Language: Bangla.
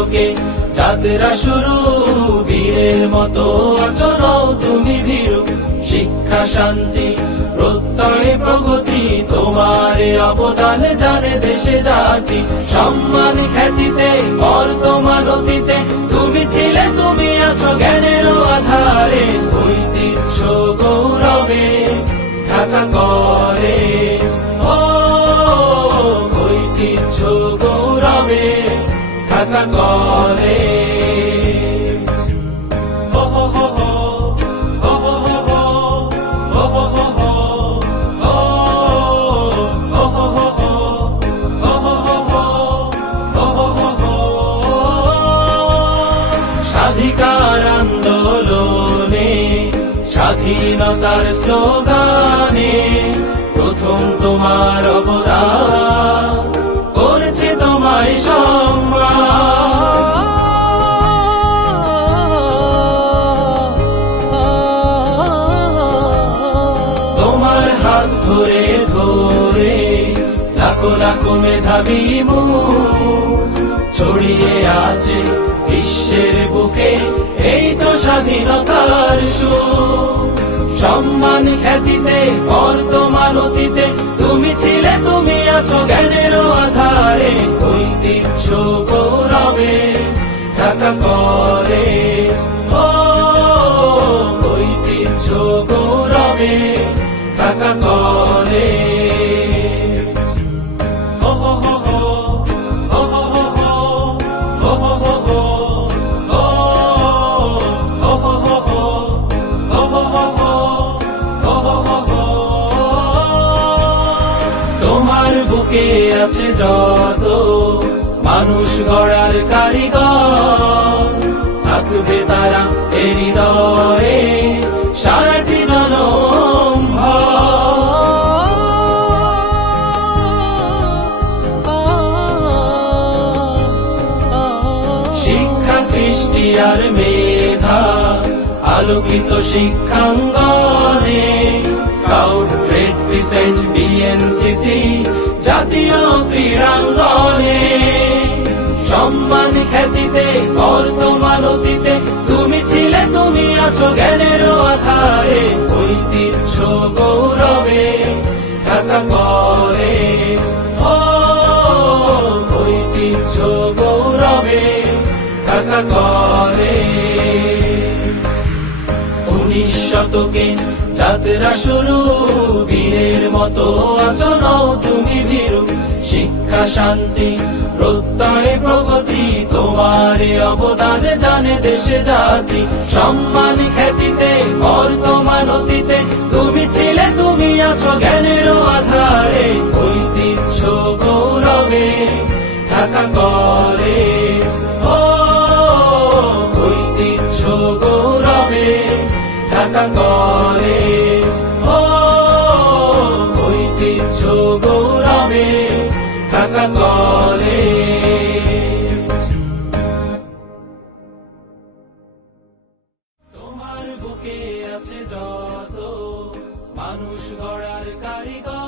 শতকে যাত্রা শুরু, বীরের মতো আছো নও তুমি ভীরু। শিক্ষা শান্তি প্রত্যয় প্রগতি, তোমার অবদান জানে দেশে জাতি। সম্মান খ্যাতিতে বর্তমান অতীতে তুমি ছিলে, তুমি আছো জ্ঞানের আধারে। ঐতিহ্য গৌরবে ঢাকা কলেজ, ও ঐতিহ্য গৌরবে ঢাকা কলেজ। ও হো হো হো, ও হো হো হো, ও হো হো হো, ও হো হো হো, ও হো হো হো, ও হো হো হো। স্বাধিকার আন্দোলনে স্বাধীনতার স্লোগানে প্রথম তোমার অবদান, করছে তোমায় সম্মান। তোমার হাত ধরে ধরে লাখো লাখো মেধাবী মুখ ছড়িয়ে আছে বিশ্বের বুকে, এই তো স্বাধীনতার সুখ। সম্মান খ্যাতিতে বর্তমান অতীতে তুমি ছিলে, তুমি আছো জ্ঞানের আধারে। ঐতিহ্য গৌরবে ঢাকা কলেজ, ও ঐতিহ্য গৌরবে ঢাকা কলেজ। ও হো হো হো, ও হো হো হো, ও হো হো হো, ও হো হো হো, ও হো হো হো, ও হো হো হো। তোমার বুকে আছে যত মানুষ গড়ার কারিগর, থাকবে তারা এর হৃদয়ে সারাটি জনম ভর। শিক্ষা কৃষ্টি আর মেধা আলোকিত শিক্ষাঙ্গনে, স্কাউট গ্রেড ক্রিসেন্ট বিএনসিসি জাতীয় ক্রীড়াঙ্গনে। সম্মান খ্যাতিতে বর্তমান অতীতে তুমি ছিলে, তুমি আছো জ্ঞানের আধারে। ঐতিহ্য গৌরবে ঢাকা কলেজ, ও ঐতিহ্য গৌরবে ঢাকা কলেজ। 19 শতকে যাত্রা শুরু, বীরের মতো আছো নও তুমি ভীরু। শিক্ষা শান্তি প্রত্যয় প্রগতি, তোমার অবদান জানে দেশে জাতি। সম্মান খ্যাতিতে বর্তমান অতীতে তুমি ছিলে, তুমি আছো জ্ঞানের আধারে। ঐতিহ্য গৌরবে ঢাকা কলেজ, ও ঐতিহ্য গৌরবে ঢাকা কলেজ, ও ঐতিহ্য গৌরবে ঢাকা কলেজ। তোমার বুকে আছে যত মানুষ গড়ার কারিগর,